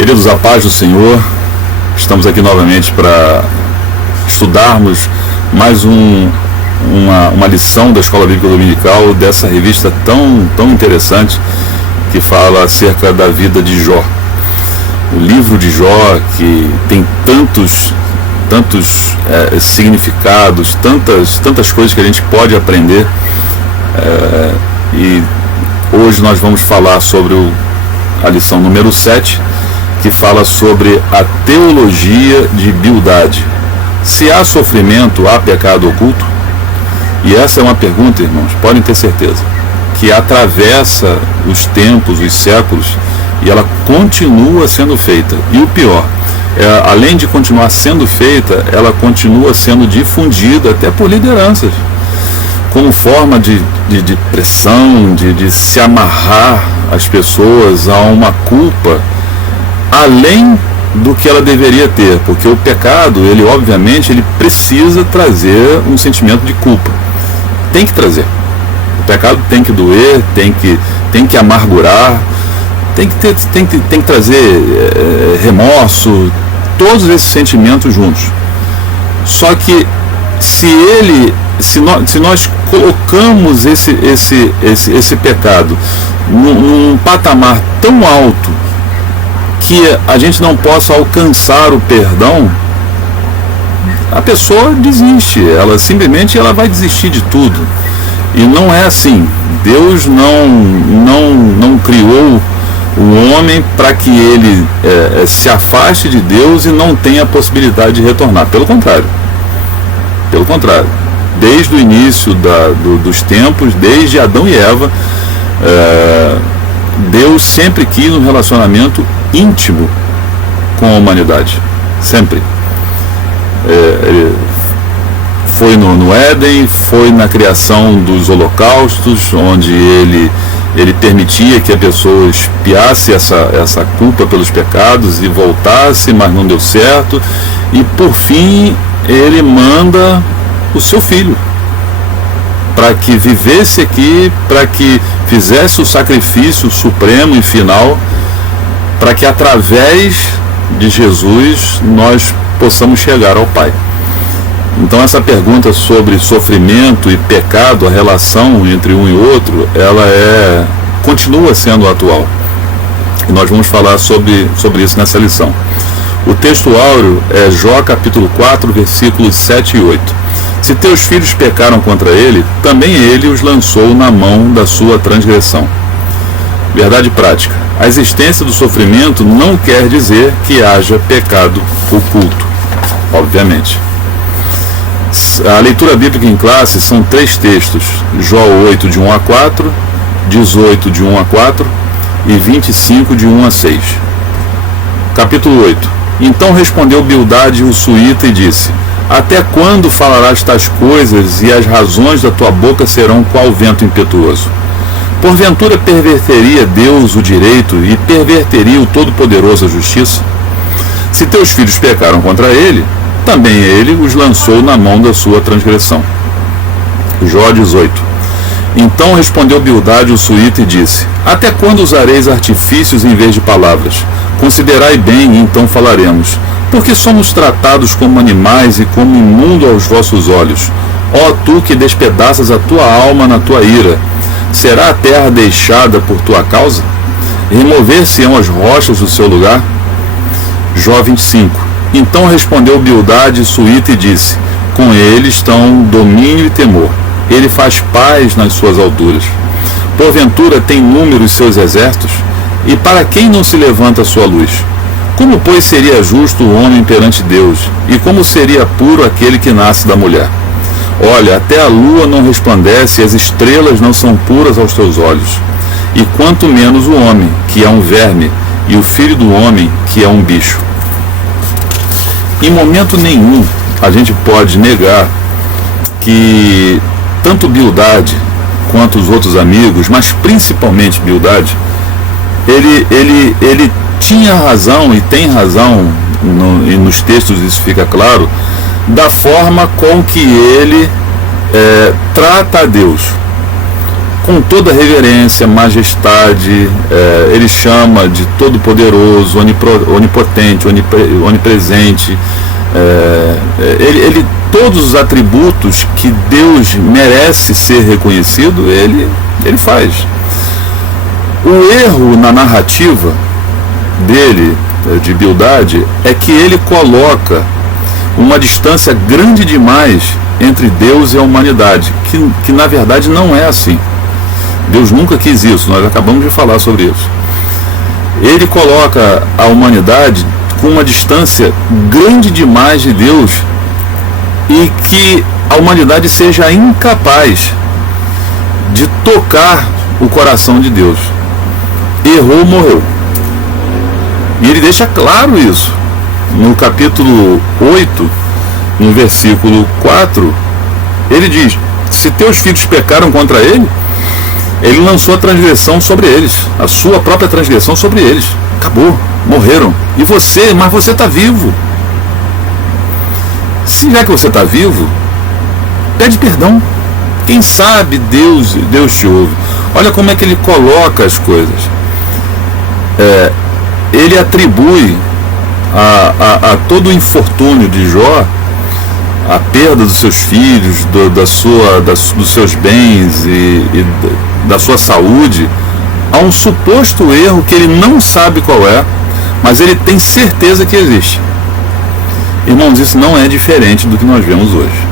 Queridos, a paz do Senhor, estamos aqui novamente para estudarmos mais uma lição da Escola Bíblica Dominical, dessa revista tão interessante que fala acerca da vida de Jó. O livro de Jó, que tem tantos significados, tantas coisas que a gente pode aprender, e hoje nós vamos falar sobre a lição número 7, que fala sobre a teologia de Bildade. Se há sofrimento, há pecado oculto? E essa é uma pergunta, irmãos, podem ter certeza, que atravessa os tempos, os séculos, e ela continua sendo feita. E o pior, além de continuar sendo feita, ela continua sendo difundida até por lideranças, como forma de pressão, de se amarrar as pessoas a uma culpa além do que ela deveria ter, porque o pecado, ele obviamente, ele precisa trazer um sentimento de culpa. Tem que trazer. O pecado tem que doer, tem que amargurar, tem que trazer remorso, todos esses sentimentos juntos. Só que se nós colocamos esse pecado num patamar tão alto que a gente não possa alcançar o perdão, a pessoa desiste, ela simplesmente vai desistir de tudo. E não é assim. Deus não criou o homem para que ele se afaste de Deus e não tenha a possibilidade de retornar. Pelo contrário. Desde o início dos tempos, desde Adão e Eva, Deus sempre quis um relacionamento íntimo com a humanidade. Sempre. Foi no Éden, foi na criação dos holocaustos, onde ele permitia que a pessoa expiasse essa culpa pelos pecados e voltasse, mas não deu certo. E por fim, ele manda o seu filho para que vivesse aqui, para que fizesse o sacrifício supremo e final, para que através de Jesus nós possamos chegar ao Pai. Então essa pergunta sobre sofrimento e pecado, a relação entre um e outro, ela continua sendo atual. E nós vamos falar sobre isso nessa lição. O texto áureo é Jó capítulo 4, versículos 7 e 8. Se teus filhos pecaram contra ele, também ele os lançou na mão da sua transgressão. Verdade prática. A existência do sofrimento não quer dizer que haja pecado oculto, obviamente. A leitura bíblica em classe são 3 textos: Jó 8, de 1 a 4, 18, de 1 a 4 e 25, de 1 a 6. Capítulo 8. Então respondeu Bildade o suíta e disse: até quando falarás tais coisas, e as razões da tua boca serão qual vento impetuoso? Porventura perverteria Deus o direito e perverteria o Todo-Poderoso a justiça? Se teus filhos pecaram contra ele, também ele os lançou na mão da sua transgressão. Jó 18. Então respondeu Bildade o suíta e disse: até quando usareis artifícios em vez de palavras? Considerai bem, e então falaremos. Porque somos tratados como animais e como imundo aos vossos olhos. Ó tu que despedaças a tua alma na tua ira, será a terra deixada por tua causa? Remover-se-ão as rochas do seu lugar? Jó 25. Então respondeu Bildade suíta e disse: com ele estão domínio e temor. Ele faz paz nas suas alturas. Porventura tem número os seus exércitos? E para quem não se levanta a sua luz? Como, pois, seria justo o homem perante Deus? E como seria puro aquele que nasce da mulher? Olha, até a lua não resplandece e as estrelas não são puras aos teus olhos. E quanto menos o homem, que é um verme, e o filho do homem, que é um bicho. Em momento nenhum a gente pode negar que tanto Bildade quanto os outros amigos, mas principalmente Bildade, ele tinha razão e tem razão, e nos textos isso fica claro, da forma com que ele trata a Deus. com toda reverência, majestade, ele chama de todo-poderoso, onipotente, onipresente, todos os atributos que Deus merece ser reconhecido, ele faz. O erro na narrativa dele, de Bildade, é que ele coloca uma distância grande demais entre Deus e a humanidade, que na verdade não é assim. Deus nunca quis isso, nós acabamos de falar sobre isso. Ele coloca a humanidade com uma distância grande demais de Deus e que a humanidade seja incapaz de tocar o coração de Deus. Errou, morreu. E ele deixa claro isso. No capítulo 8, no versículo 4, ele diz: se teus filhos pecaram contra ele, ele lançou a transgressão sobre eles, a sua própria transgressão sobre eles. Acabou, morreram. E você, mas você está vivo. Se já que você está vivo, pede perdão. Quem sabe Deus te ouve. Olha como é que ele coloca as coisas. Ele atribui a todo o infortúnio de Jó, a perda dos seus filhos, dos seus bens e da sua saúde, a um suposto erro que ele não sabe qual é, mas ele tem certeza que existe. Irmãos, isso não é diferente do que nós vemos hoje.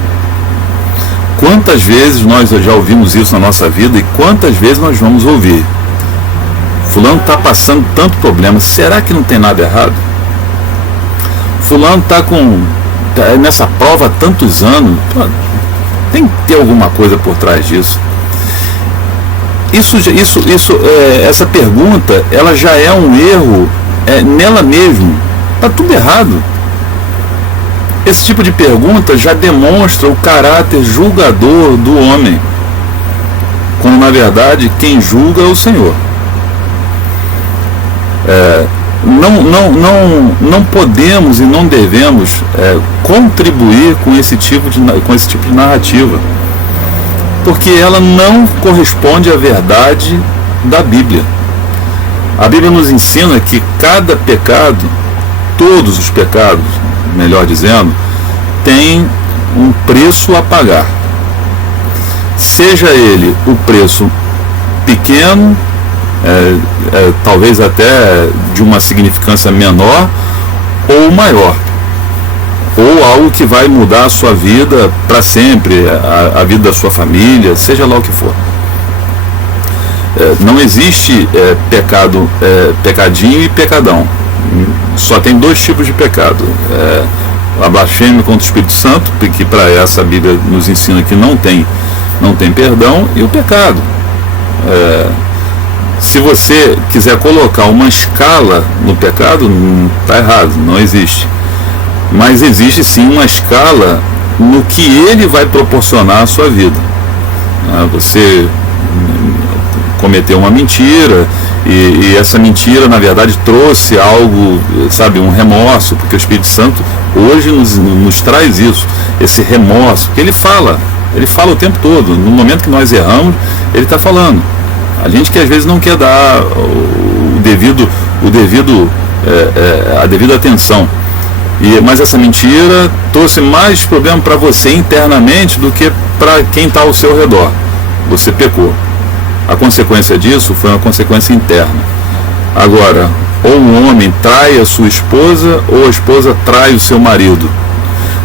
Quantas vezes nós já ouvimos isso na nossa vida e quantas vezes nós vamos ouvir? Fulano está passando tanto problema, será que não tem nada errado? Fulano está nessa prova há tantos anos, tem que ter alguma coisa por trás disso. Essa pergunta, ela já é um erro nela mesmo. Está tudo errado. Esse tipo de pergunta já demonstra o caráter julgador do homem, quando na verdade quem julga é o Senhor. Não podemos e não devemos contribuir com esse tipo de narrativa, porque ela não corresponde à verdade da Bíblia. A Bíblia nos ensina que cada pecado, todos os pecados, melhor dizendo, tem um preço a pagar. Seja ele o preço pequeno, talvez até de uma significância menor, ou maior, ou algo que vai mudar a sua vida para sempre, a vida da sua família, seja lá o que for. Não existe pecadinho e pecadão. Só tem dois tipos de pecado: a blasfêmia contra o Espírito Santo, que para essa a Bíblia nos ensina que não tem perdão, e o pecado. Se você quiser colocar uma escala no pecado, está errado, não existe. Mas existe sim uma escala no que ele vai proporcionar à sua vida. Você cometeu uma mentira e essa mentira na verdade trouxe algo, um remorso, porque o Espírito Santo hoje nos traz isso, esse remorso, que ele fala o tempo todo. No momento que nós erramos, ele está falando. A gente que às vezes não quer dar a devida atenção. Mas essa mentira trouxe mais problema para você internamente do que para quem está ao seu redor. Você pecou. A consequência disso foi uma consequência interna. Agora, ou um homem trai a sua esposa, ou a esposa trai o seu marido.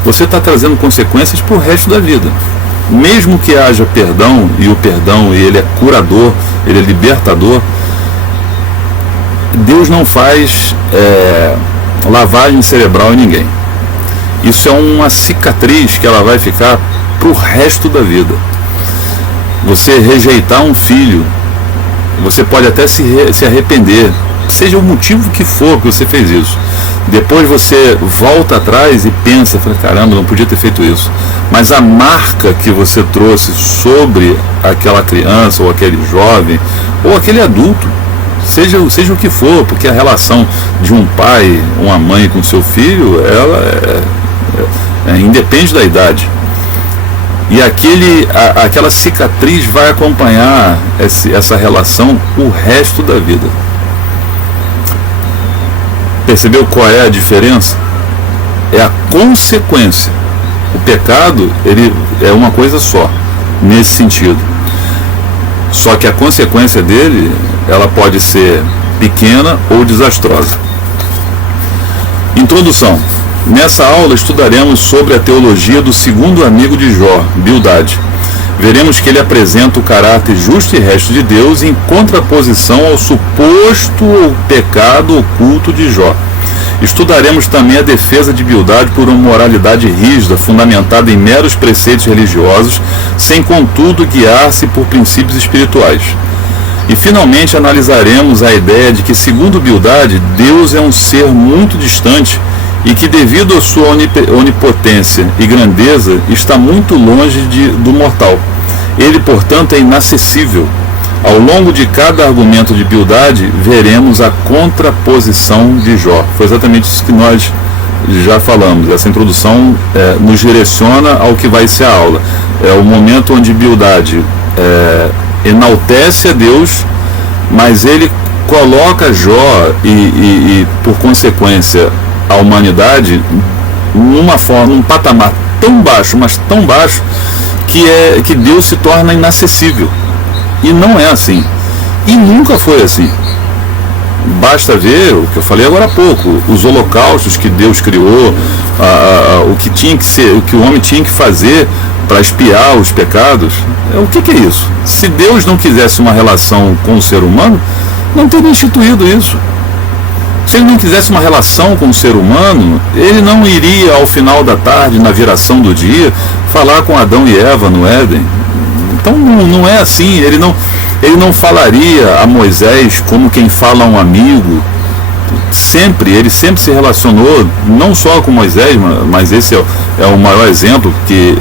Você está trazendo consequências para o resto da vida. Mesmo que haja perdão, e o perdão ele é curador, ele é libertador, Deus não faz lavagem cerebral em ninguém. Isso é uma cicatriz que ela vai ficar para o resto da vida. Você rejeitar um filho, você pode até se arrepender, seja o motivo que for que você fez isso. Depois você volta atrás e pensa, caramba, não podia ter feito isso. Mas a marca que você trouxe sobre aquela criança, ou aquele jovem, ou aquele adulto, seja o que for, porque a relação de um pai, uma mãe com seu filho, ela independe da idade. E aquela cicatriz vai acompanhar essa relação o resto da vida. Percebeu qual é a diferença? É a consequência. O pecado, ele é uma coisa só, nesse sentido. Só que a consequência dele, ela pode ser pequena ou desastrosa. Introdução. Nessa aula estudaremos sobre a teologia do segundo amigo de Jó, Bildade. Veremos que ele apresenta o caráter justo e reto de Deus em contraposição ao suposto pecado oculto de Jó. Estudaremos também a defesa de Bildade por uma moralidade rígida, fundamentada em meros preceitos religiosos, sem contudo guiar-se por princípios espirituais. E finalmente analisaremos a ideia de que, segundo Bildade, Deus é um ser muito distante e que, devido à sua onipotência e grandeza, está muito longe do mortal. Ele, portanto, é inacessível. Ao longo de cada argumento de Bildade, veremos a contraposição de Jó. Foi exatamente isso que nós já falamos. Essa introdução nos direciona ao que vai ser a aula. É o momento onde Bildade enaltece a Deus, mas ele coloca Jó e por consequência, a humanidade num patamar tão baixo, mas tão baixo, que Deus se torna inacessível. E não é assim. E nunca foi assim. Basta ver o que eu falei agora há pouco, os holocaustos que Deus criou, o que tinha que ser, o que o homem tinha que fazer para expiar os pecados. O que é isso? Se Deus não quisesse uma relação com o ser humano, não teria instituído isso. Se ele não quisesse uma relação com o ser humano, ele não iria ao final da tarde, na viração do dia, falar com Adão e Eva no Éden. Então não é assim. Ele não falaria a Moisés como quem fala a um amigo. Ele sempre se relacionou não só com Moisés, mas esse é o maior exemplo, que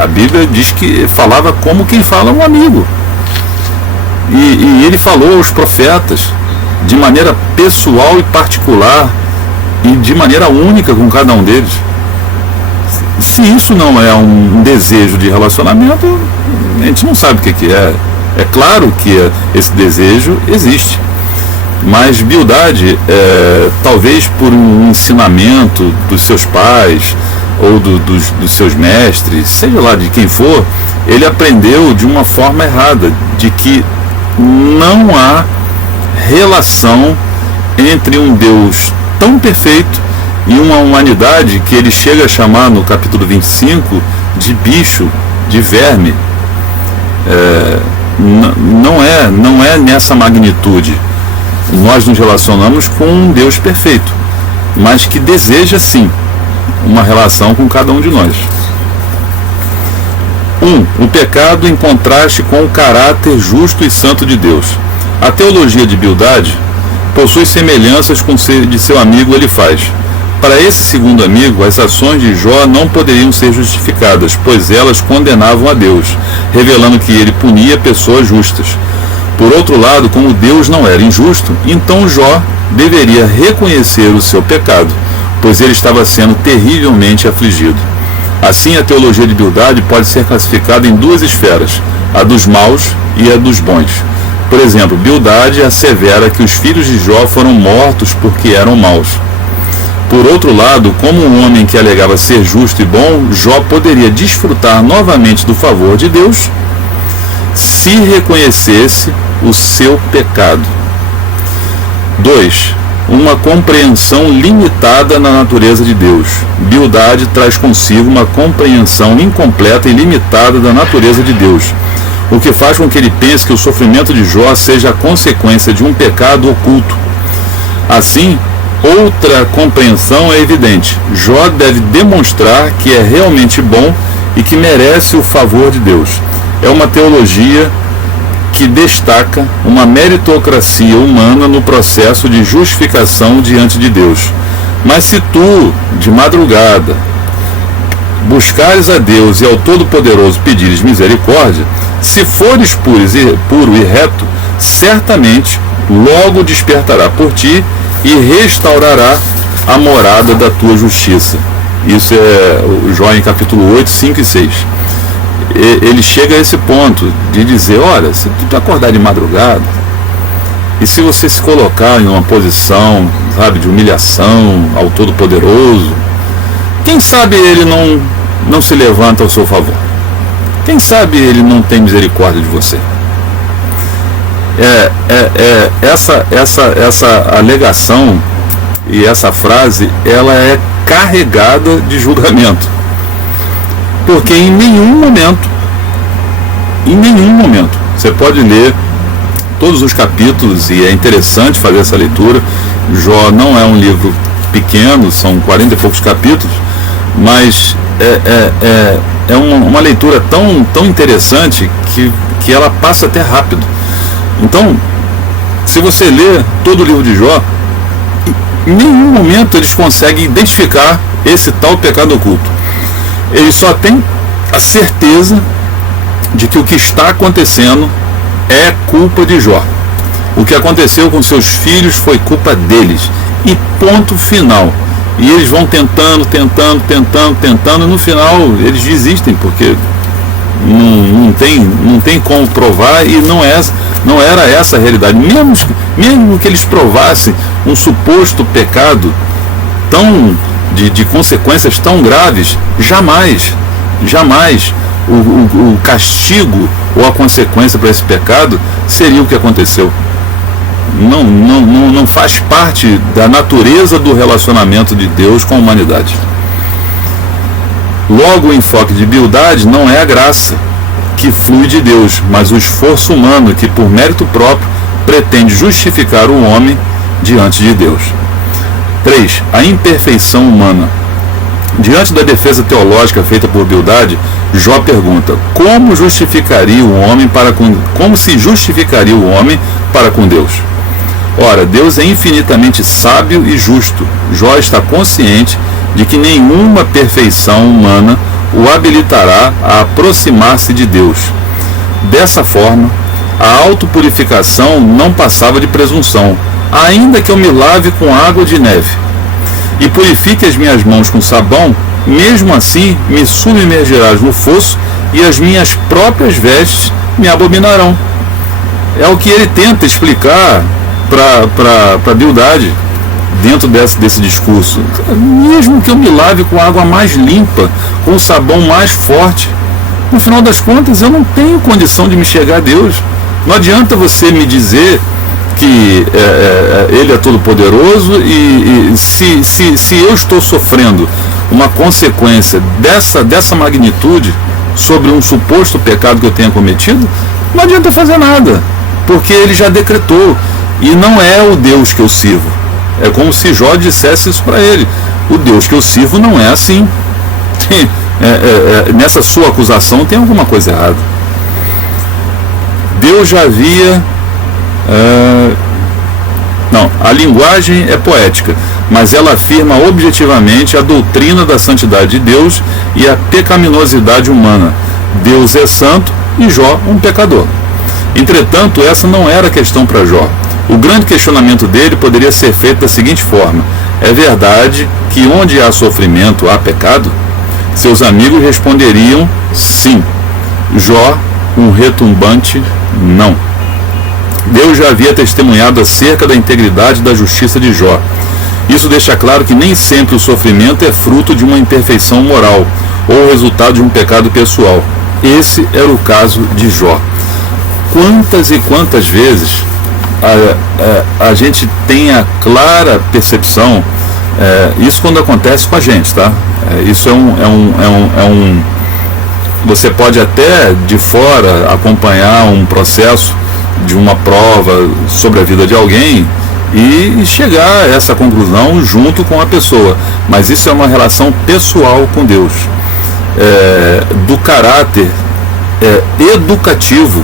a Bíblia diz que falava como quem fala a um amigo. E ele falou aos profetas de maneira pessoal e particular e de maneira única com cada um deles. Se isso não é um desejo de relacionamento, a gente não sabe o que é. É claro que esse desejo existe, mas Bildade, talvez por um ensinamento dos seus pais ou dos seus mestres, seja lá de quem for, ele aprendeu de uma forma errada, de que não há relação entre um Deus tão perfeito e uma humanidade que ele chega a chamar no capítulo 25 de bicho, de verme. Não é nessa magnitude. Nós nos relacionamos com um Deus perfeito, mas que deseja sim uma relação com cada um de nós. O pecado em contraste com o caráter justo e santo de Deus. A teologia de Bildade possui semelhanças com de seu amigo Elifaz. Para esse segundo amigo, as ações de Jó não poderiam ser justificadas, pois elas condenavam a Deus, revelando que ele punia pessoas justas. Por outro lado, como Deus não era injusto, então Jó deveria reconhecer o seu pecado, pois ele estava sendo terrivelmente afligido. Assim, a teologia de Bildade pode ser classificada em duas esferas, a dos maus e a dos bons. Por exemplo, Bildade assevera que os filhos de Jó foram mortos porque eram maus. Por outro lado, como um homem que alegava ser justo e bom, Jó poderia desfrutar novamente do favor de Deus se reconhecesse o seu pecado. 2. Uma compreensão limitada na natureza de Deus. Bildade traz consigo uma compreensão incompleta e limitada da natureza de Deus, o que faz com que ele pense que o sofrimento de Jó seja a consequência de um pecado oculto. Assim, outra compreensão é evidente. Jó deve demonstrar que é realmente bom e que merece o favor de Deus. É uma teologia que destaca uma meritocracia humana no processo de justificação diante de Deus. Mas se tu, de madrugada, buscares a Deus e ao Todo-Poderoso pedires misericórdia, se fores puro e reto, certamente logo despertará por ti e restaurará a morada da tua justiça. Isso é o Jó em capítulo 8, 5 e 6. ele chega a esse ponto de dizer, olha, se tu acordar de madrugada, e se você se colocar em uma posição, sabe, de humilhação ao Todo-Poderoso, quem sabe ele não se levanta ao seu favor? Quem sabe ele não tem misericórdia de você? Essa alegação e essa frase, ela é carregada de julgamento. Porque em nenhum momento, você pode ler todos os capítulos, e é interessante fazer essa leitura. Jó não é um livro pequeno, são 40 e poucos capítulos, mas é uma leitura tão interessante que ela passa até rápido. Então, se você lê todo o livro de Jó, em nenhum momento eles conseguem identificar esse tal pecado oculto. Eles só têm a certeza de que o que está acontecendo é culpa de Jó. O que aconteceu com seus filhos foi culpa deles. E ponto final. E eles vão tentando, e no final eles desistem, porque não tem como provar, e não era essa a realidade. Mesmo que eles provassem um suposto pecado de consequências tão graves, jamais o castigo ou a consequência para esse pecado seria o que aconteceu. Não faz parte da natureza do relacionamento de Deus com a humanidade. Logo, o enfoque de Bildade não é a graça que flui de Deus, mas o esforço humano que, por mérito próprio, pretende justificar o homem diante de Deus. 3. A imperfeição humana. Diante da defesa teológica feita por Bildade, Jó pergunta: como se justificaria o homem para com Deus? Ora, Deus é infinitamente sábio e justo. Jó está consciente de que nenhuma perfeição humana o habilitará a aproximar-se de Deus. Dessa forma, a autopurificação não passava de presunção, ainda que eu me lave com água de neve e purifique as minhas mãos com sabão, mesmo assim me submergirás no fosso e as minhas próprias vestes me abominarão. É o que ele tenta explicar para Bildade dentro desse discurso. Mesmo que eu me lave com a água mais limpa, com o sabão mais forte, no final das contas eu não tenho condição de me chegar a Deus. Não adianta você me dizer que Ele é todo poderoso, e se eu estou sofrendo uma consequência dessa magnitude sobre um suposto pecado que eu tenha cometido, não adianta fazer nada, porque Ele já decretou. E não é o Deus que eu sirvo. É como se Jó dissesse isso para ele: o Deus que eu sirvo não é assim. Nessa sua acusação tem alguma coisa errada. Deus já havia... a linguagem é poética, mas ela afirma objetivamente a doutrina da santidade de Deus e a pecaminosidade humana. Deus é santo e Jó um pecador. Entretanto, essa não era a questão para Jó. O grande questionamento dele poderia ser feito da seguinte forma: é verdade que onde há sofrimento há pecado? Seus amigos responderiam sim. Jó, um retumbante não. Deus já havia testemunhado acerca da integridade e da justiça de Jó. Isso deixa claro que nem sempre o sofrimento é fruto de uma imperfeição moral ou resultado de um pecado pessoal. Esse era o caso de Jó. Quantas e quantas vezes a gente tem a clara percepção, isso quando acontece com a gente, tá? Isso você pode até de fora acompanhar um processo de uma prova sobre a vida de alguém e chegar a essa conclusão junto com a pessoa, mas isso é uma relação pessoal com Deus, do caráter educativo,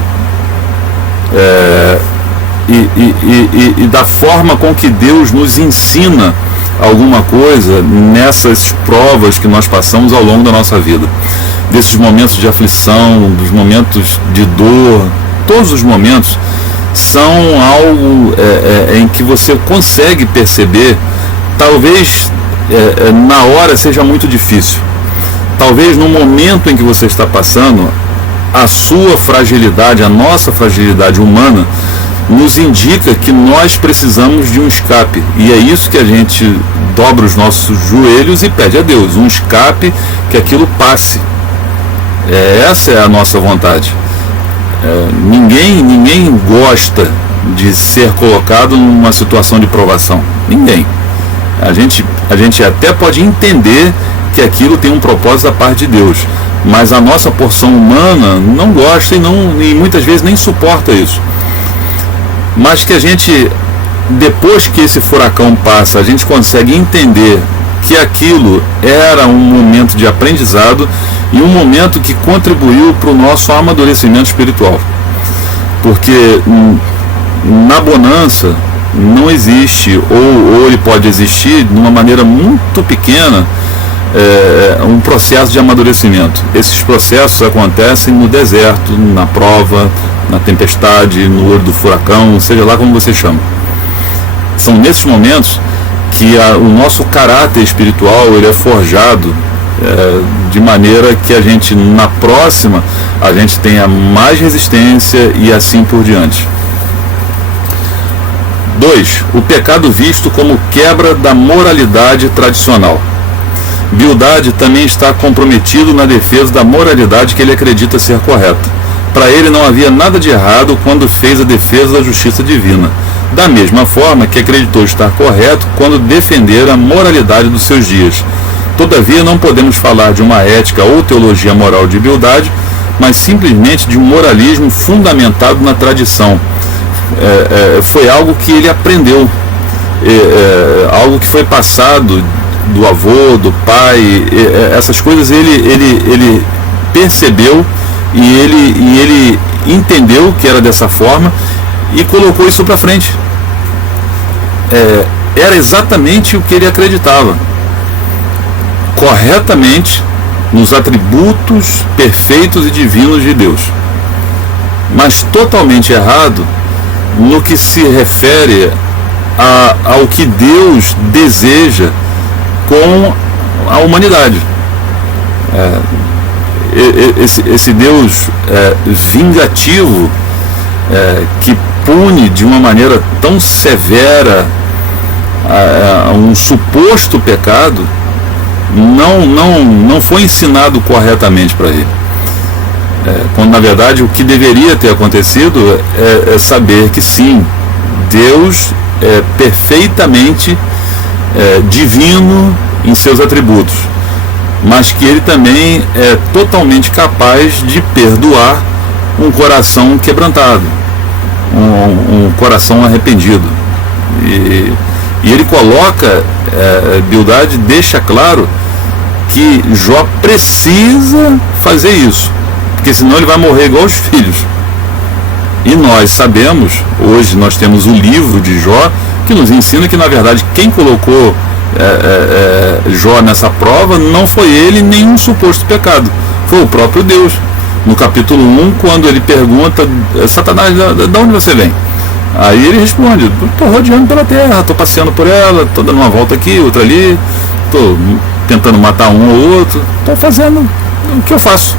e da forma com que Deus nos ensina alguma coisa nessas provas que nós passamos ao longo da nossa vida, desses momentos de aflição, dos momentos de dor. Todos os momentos são algo em que você consegue perceber. Talvez na hora seja muito difícil, talvez no momento em que você está passando a sua fragilidade, a nossa fragilidade humana, nos indica que nós precisamos de um escape. E é isso que a gente dobra os nossos joelhos e pede a Deus, um escape, que aquilo passe. Essa é a nossa vontade. Ninguém gosta de ser colocado numa situação de provação. Ninguém. A gente até pode entender que aquilo tem um propósito da parte de Deus, mas a nossa porção humana não gosta e muitas vezes nem suporta isso. Mas que a gente, depois que esse furacão passa, a gente consegue entender que aquilo era um momento de aprendizado e um momento que contribuiu para o nosso amadurecimento espiritual. Porque na bonança não existe, ou ele pode existir de uma maneira muito pequena, um processo de amadurecimento. Esses processos acontecem no deserto, na prova, na tempestade, no olho do furacão, seja lá como você chama. São nesses momentos que o nosso caráter espiritual ele é forjado de maneira que a gente, na próxima, a gente tenha mais resistência e assim por diante. 2. O pecado visto como quebra da moralidade tradicional. Bildad também está comprometido na defesa da moralidade que ele acredita ser correta. Para ele não havia nada de errado quando fez a defesa da justiça divina, da mesma forma que acreditou estar correto quando defender a moralidade dos seus dias. Todavia, não podemos falar de uma ética ou teologia moral de Bildad, mas simplesmente de um moralismo fundamentado na tradição. Foi algo que ele aprendeu, algo que foi passado do avô, do pai, essas coisas ele percebeu e ele entendeu que era dessa forma e colocou isso para frente. Era exatamente o que ele acreditava, corretamente nos atributos perfeitos e divinos de Deus, mas totalmente errado no que se refere ao que Deus deseja com a humanidade. Esse Deus vingativo, que pune de uma maneira tão severa um suposto pecado, não foi ensinado corretamente para ele. Quando na verdade o que deveria ter acontecido é saber que sim, Deus é perfeitamente divino em seus atributos, mas que ele também é totalmente capaz de perdoar um coração quebrantado, um coração arrependido. E ele coloca, Bildad deixa claro que Jó precisa fazer isso, porque senão ele vai morrer igual os filhos. E nós sabemos, hoje nós temos o livro de Jó, que nos ensina que na verdade quem colocou Jó nessa prova não foi ele nem um suposto pecado, foi o próprio Deus. No capítulo 1, quando ele pergunta, Satanás, de onde você vem? Aí ele responde, estou rodeando pela terra, estou passeando por ela, estou dando uma volta aqui, outra ali, estou tentando matar um ou outro, estou fazendo o que eu faço.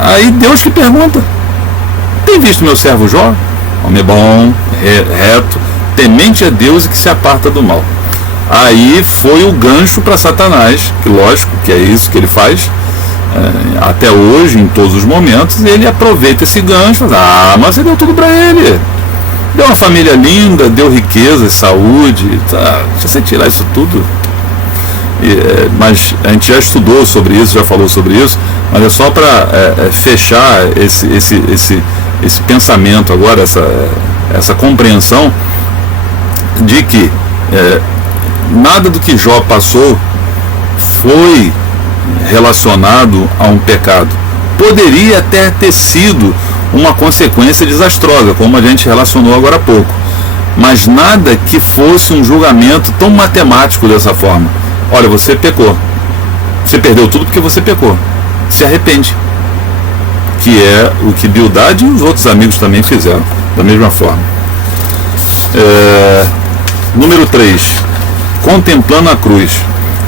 Aí Deus lhe pergunta, tem visto meu servo Jó? Homem bom, reto, temente a Deus e que se aparta do mal. Aí foi o gancho para Satanás, que lógico que é isso que ele faz, até hoje, em todos os momentos, ele aproveita esse gancho, mas você deu tudo para ele, deu uma família linda, deu riqueza, saúde, se você tirar isso tudo, mas a gente já estudou sobre isso, já falou sobre isso, mas é só para fechar esse pensamento agora, essa compreensão de que nada do que Jó passou foi relacionado a um pecado. Poderia até ter sido uma consequência desastrosa, como a gente relacionou agora há pouco, mas nada que fosse um julgamento tão matemático dessa forma. Olha, você pecou, você perdeu tudo porque você pecou, se arrepende, que é o que Bildad e os outros amigos também fizeram da mesma forma. Número 3, contemplando a cruz.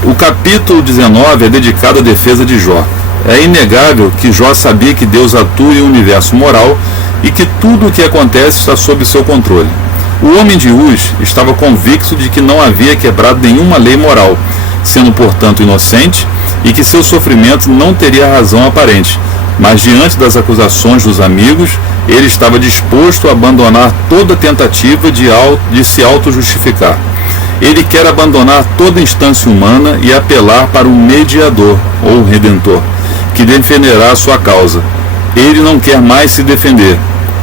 O capítulo 19 é dedicado à defesa de Jó. É inegável que Jó sabia que Deus atua em um universo moral e que tudo o que acontece está sob seu controle. O homem de Uz estava convicto de que não havia quebrado nenhuma lei moral, sendo portanto inocente, e que seu sofrimento não teria razão aparente. Mas diante das acusações dos amigos, ele estava disposto a abandonar toda tentativa de se auto-justificar. Ele quer abandonar toda instância humana e apelar para o mediador, ou redentor, que defenderá a sua causa. Ele não quer mais se defender.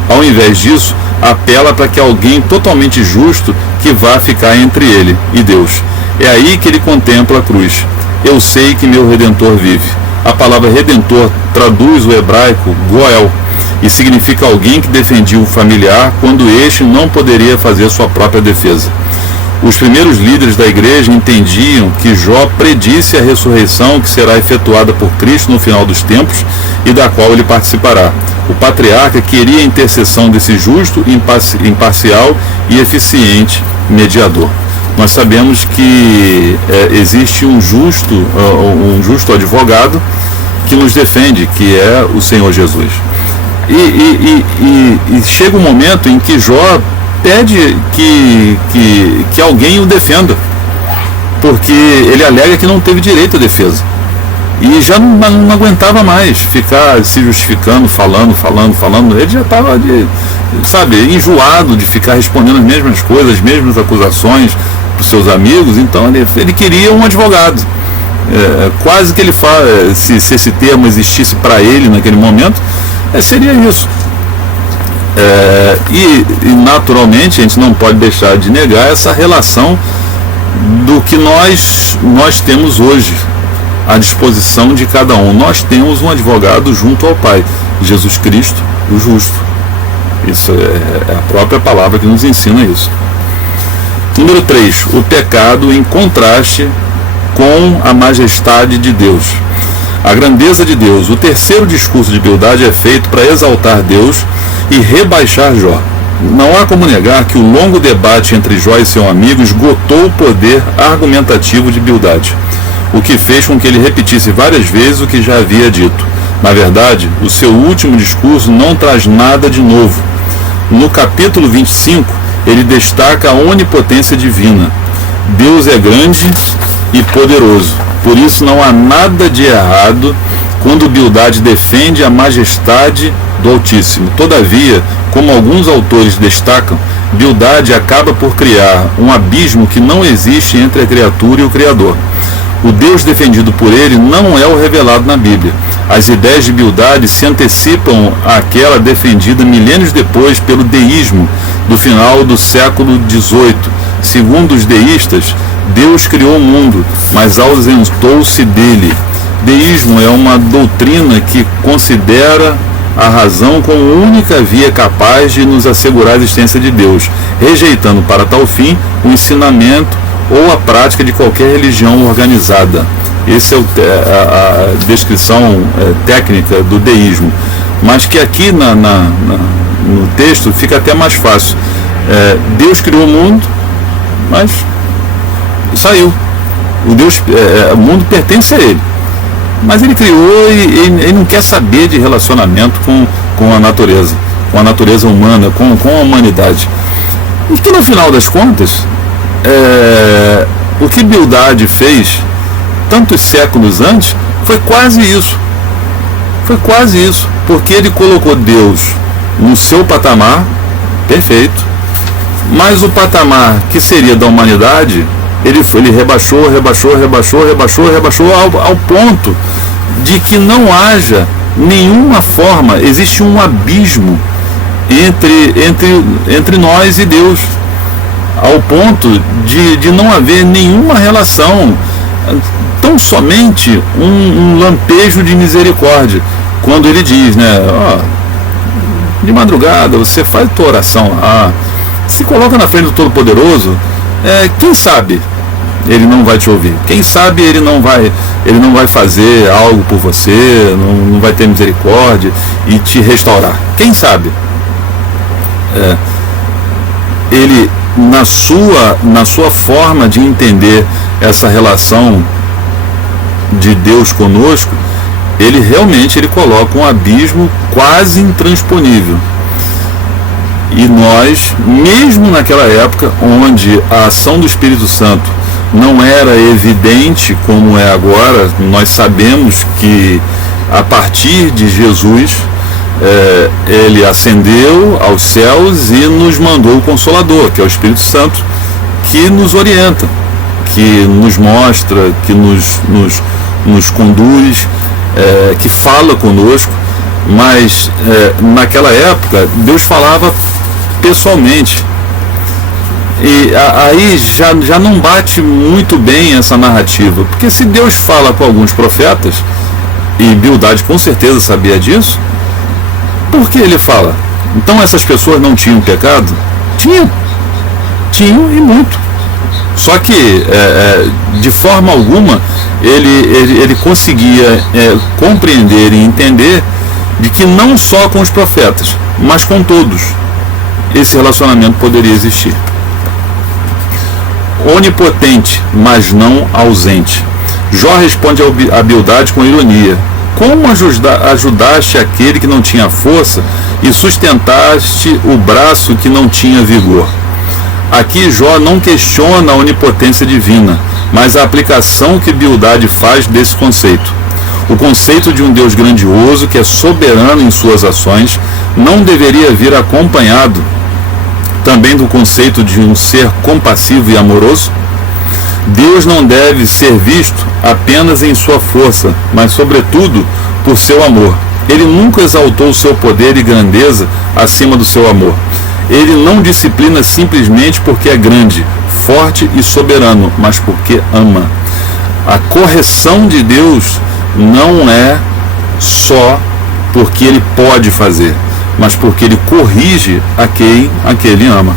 Ao invés disso, apela para que alguém totalmente justo que vá ficar entre ele e Deus. É aí que ele contempla a cruz. Eu sei que meu Redentor vive. A palavra Redentor traduz o hebraico Goel e significa alguém que defendia o familiar quando este não poderia fazer sua própria defesa. Os primeiros líderes da igreja entendiam que Jó predisse a ressurreição que será efetuada por Cristo no final dos tempos e da qual ele participará. O patriarca queria a intercessão desse justo, imparcial e eficiente mediador. Nós sabemos que existe um justo advogado que nos defende, que é o Senhor Jesus. E chega um momento em que Jó pede que alguém o defenda, porque ele alega que não teve direito à defesa. E já não aguentava mais ficar se justificando, falando. Ele já estava, enjoado de ficar respondendo as mesmas coisas, as mesmas acusações para os seus amigos. Então ele queria um advogado. Quase que ele fala, se esse termo existisse para ele naquele momento, seria isso. E naturalmente a gente não pode deixar de negar essa relação do que nós temos hoje à disposição de cada um. Nós temos um advogado junto ao Pai, Jesus Cristo, o justo. Isso é a própria palavra que nos ensina isso. Número 3, o pecado em contraste com a majestade de Deus. A grandeza de Deus. O terceiro discurso de Bildade é feito para exaltar Deus e rebaixar Jó. Não há como negar que o longo debate entre Jó e seu amigo esgotou o poder argumentativo de Bildade, o que fez com que ele repetisse várias vezes o que já havia dito. Na verdade, o seu último discurso não traz nada de novo. No capítulo 25, ele destaca a onipotência divina. Deus é grande e poderoso. Por isso não há nada de errado quando Bildade defende a majestade do Altíssimo. Todavia, como alguns autores destacam, Bildade acaba por criar um abismo que não existe entre a criatura e o Criador. O Deus defendido por ele não é o revelado na Bíblia. As ideias de Bildade se antecipam àquela defendida milênios depois pelo deísmo do final do século XVIII. Segundo os deístas, Deus criou o mundo, mas ausentou-se dele. Deísmo é uma doutrina que considera a razão como única via capaz de nos assegurar a existência de Deus, rejeitando para tal fim o ensinamento ou a prática de qualquer religião organizada. Essa é a descrição técnica do deísmo, mas que aqui no texto fica até mais fácil. Deus criou o mundo, mas saiu. O mundo pertence a ele, mas ele criou e ele não quer saber de relacionamento com a natureza humana, com a humanidade. E que no final das contas, o que Bildade fez tantos séculos antes foi quase isso. Porque ele colocou Deus no seu patamar perfeito, mas o patamar que seria da humanidade, ele rebaixou ao ponto de que não haja nenhuma forma, existe um abismo entre nós e Deus, ao ponto de não haver nenhuma relação, tão somente um lampejo de misericórdia, quando ele diz, de madrugada você faz tua oração, se coloca na frente do Todo-Poderoso, quem sabe ele não vai te ouvir, quem sabe ele não vai fazer algo por você, não vai ter misericórdia e te restaurar, quem sabe. Ele, na sua forma de entender essa relação de Deus conosco, ele realmente coloca um abismo quase intransponível. E nós, mesmo naquela época, onde a ação do Espírito Santo não era evidente como é agora, nós sabemos que a partir de Jesus, ele ascendeu aos céus e nos mandou o Consolador, que é o Espírito Santo, que nos orienta, que nos mostra, que nos conduz, que fala conosco. Mas naquela época Deus falava pessoalmente, e aí já não bate muito bem essa narrativa, porque se Deus fala com alguns profetas, e Bildade com certeza sabia disso, por que ele fala? Então essas pessoas não tinham pecado? Tinham e muito. Só que de forma alguma ele conseguia compreender e entender de que não só com os profetas, mas com todos, esse relacionamento poderia existir. Onipotente, mas não ausente. Jó responde a Bildade com ironia: como ajudaste aquele que não tinha força e sustentaste o braço que não tinha vigor? Aqui Jó não questiona a onipotência divina, mas a aplicação que Bildade faz desse conceito. O conceito de um Deus grandioso, que é soberano em suas ações, não deveria vir acompanhado também do conceito de um ser compassivo e amoroso? Deus não deve ser visto apenas em sua força, mas sobretudo por seu amor. Ele nunca exaltou o seu poder e grandeza acima do seu amor. Ele não disciplina simplesmente porque é grande, forte e soberano, mas porque ama. A correção de Deus não é só porque ele pode fazer, mas porque ele corrige a quem ele ama.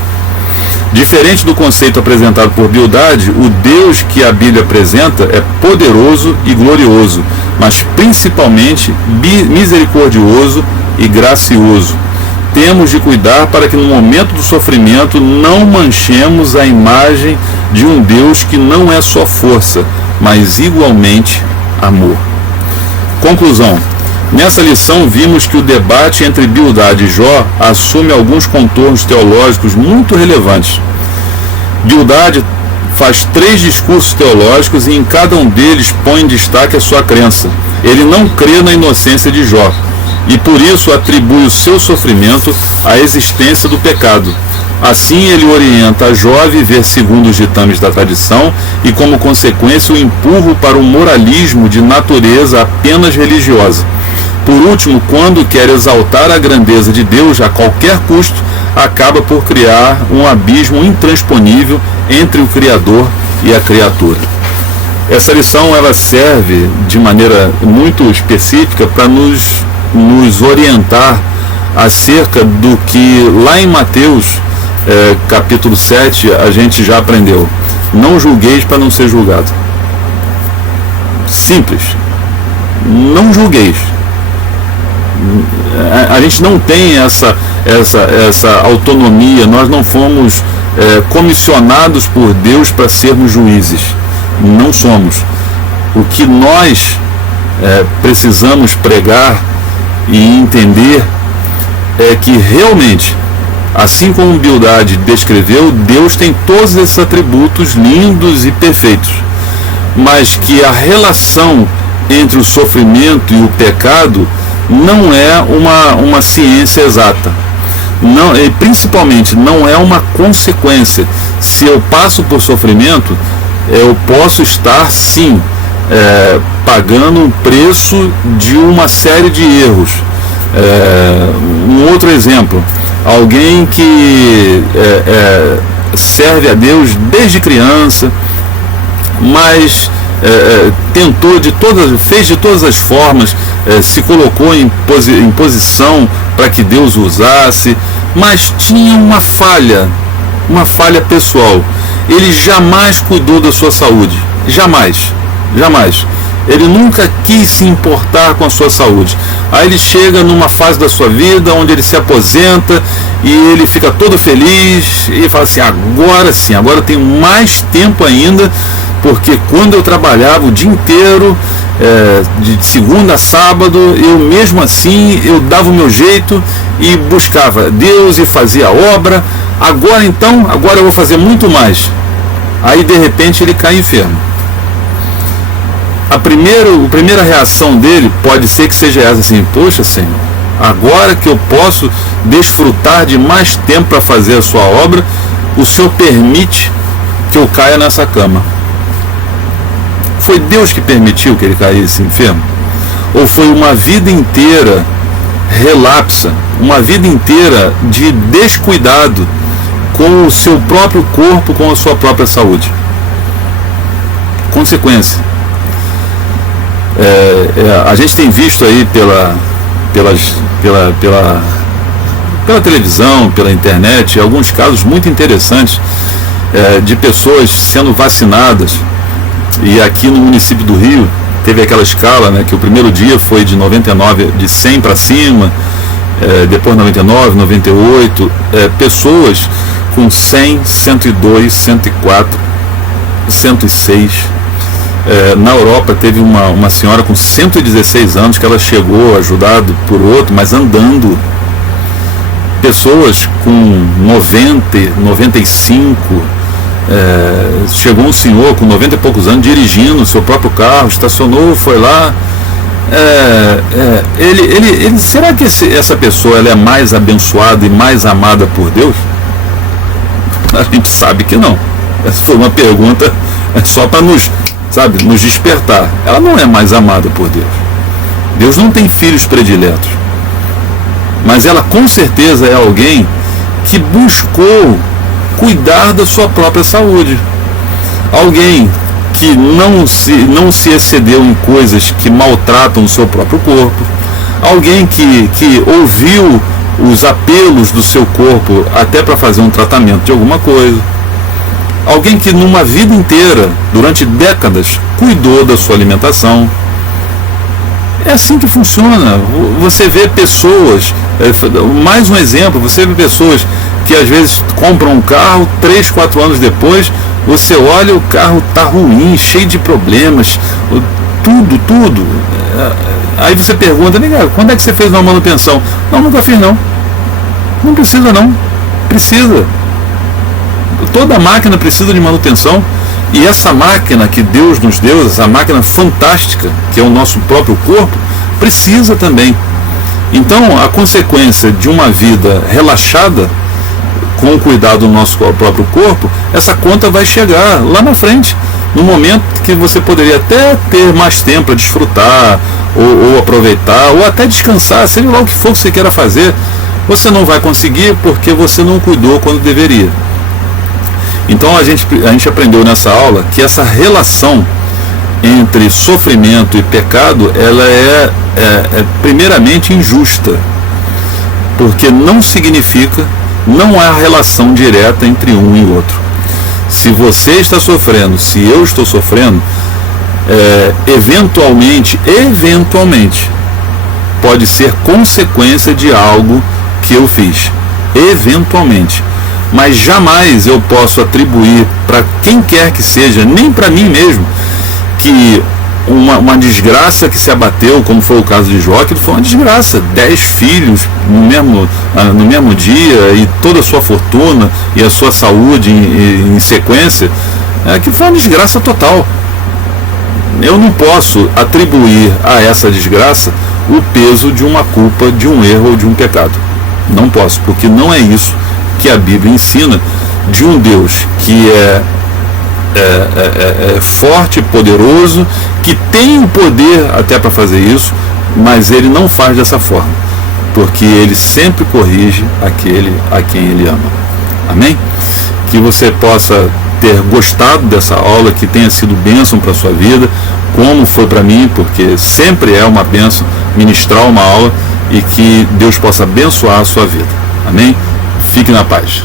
Diferente do conceito apresentado por Bildade, o Deus que a Bíblia apresenta é poderoso e glorioso, mas principalmente misericordioso e gracioso. Temos de cuidar para que no momento do sofrimento não manchemos a imagem de um Deus que não é só força, mas igualmente amor. Conclusão. Nessa lição vimos que o debate entre Bildade e Jó assume alguns contornos teológicos muito relevantes. Bildade faz 3 discursos teológicos e em cada um deles põe em destaque a sua crença. Ele não crê na inocência de Jó e por isso atribui o seu sofrimento à existência do pecado. Assim ele orienta Jó a viver segundo os ditames da tradição e, como consequência, o empurra para o moralismo de natureza apenas religiosa. Por último, quando quer exaltar a grandeza de Deus a qualquer custo, acaba por criar um abismo intransponível entre o Criador e a criatura. Essa lição ela serve de maneira muito específica para nos orientar acerca do que lá em Mateus, capítulo 7, a gente já aprendeu. Não julgueis para não ser julgado. Simples. Não julgueis. A gente não tem essa autonomia, nós não fomos comissionados por Deus para sermos juízes. Não somos. O que nós precisamos pregar e entender é que realmente, assim como Bildade descreveu, Deus tem todos esses atributos lindos e perfeitos, mas que a relação entre o sofrimento e o pecado não é uma ciência exata, não, e principalmente não é uma consequência. Se eu passo por sofrimento, eu posso estar sim pagando um preço de uma série de erros. Um outro exemplo, alguém que serve a Deus desde criança, mas fez de todas as formas, se colocou em posição para que Deus o usasse, mas tinha uma falha pessoal. Ele jamais cuidou da sua saúde, jamais. Ele nunca quis se importar com a sua saúde. Aí ele chega numa fase da sua vida onde ele se aposenta e ele fica todo feliz e fala assim: agora sim, agora eu tenho mais tempo ainda porque quando eu trabalhava o dia inteiro, de segunda a sábado, eu mesmo assim, eu dava o meu jeito e buscava Deus e fazia a obra. Agora eu vou fazer muito mais. Aí de repente ele cai enfermo. A primeira reação dele pode ser que seja essa, assim: poxa, Senhor, agora que eu posso desfrutar de mais tempo para fazer a sua obra, o Senhor permite que eu caia nessa cama. Foi Deus que permitiu que ele caísse enfermo? Ou foi uma vida inteira relapsa, uma vida inteira de descuidado com o seu próprio corpo, com a sua própria saúde? Consequência. A gente tem visto aí pela televisão, pela internet, alguns casos muito interessantes de pessoas sendo vacinadas. E aqui no município do Rio teve aquela escala, né, que o primeiro dia foi de 99, de 100 para cima, depois 99, 98, pessoas com 100, 102, 104, 106. Na Europa teve uma senhora com 116 anos que ela chegou ajudado por outro, mas andando. Pessoas com 90, 95, chegou um senhor com 90 e poucos anos dirigindo o seu próprio carro, estacionou, foi lá. Será que essa pessoa ela é mais abençoada e mais amada por Deus? A gente sabe que não. Essa foi uma pergunta só para nos despertar. Ela não é mais amada por Deus. Deus não tem filhos prediletos. Mas ela com certeza é alguém que buscou cuidar da sua própria saúde. Alguém que não se excedeu em coisas que maltratam o seu próprio corpo. Alguém que ouviu os apelos do seu corpo até para fazer um tratamento de alguma coisa. Alguém que numa vida inteira, durante décadas, cuidou da sua alimentação. É assim que funciona. Você vê pessoas, mais um exemplo, você vê pessoas que às vezes compram um carro, 3, 4 anos depois, você olha, o carro está ruim, cheio de problemas, tudo. Aí você pergunta: quando é que você fez uma manutenção? Não, nunca fiz não. Não precisa não. Precisa. Toda máquina precisa de manutenção. E essa máquina que Deus nos deu, essa máquina fantástica, que é o nosso próprio corpo, precisa também. Então, a consequência de uma vida relaxada, com o cuidado do nosso próprio corpo, essa conta vai chegar lá na frente, no momento que você poderia até ter mais tempo para desfrutar, ou aproveitar, ou até descansar, seja lá o que for que você queira fazer. Você não vai conseguir porque você não cuidou quando deveria. Então a gente aprendeu nessa aula que essa relação entre sofrimento e pecado, ela é primeiramente injusta, porque não significa, não há relação direta entre um e outro. Se você está sofrendo, se eu estou sofrendo, eventualmente, pode ser consequência de algo que eu fiz, eventualmente. Mas jamais eu posso atribuir para quem quer que seja, nem para mim mesmo, que uma desgraça que se abateu, como foi o caso de Jó, que foi uma desgraça, 10 filhos no mesmo dia, e toda a sua fortuna e a sua saúde em sequência, que foi uma desgraça total. Eu não posso atribuir a essa desgraça o peso de uma culpa, de um erro ou de um pecado. Não posso, porque não é isso que a Bíblia ensina de um Deus que é forte, poderoso, que tem o poder até para fazer isso, mas ele não faz dessa forma, porque ele sempre corrige aquele a quem ele ama. Amém? Que você possa ter gostado dessa aula, que tenha sido bênção para a sua vida, como foi para mim, porque sempre é uma bênção ministrar uma aula, e que Deus possa abençoar a sua vida. Amém? Fique na paz.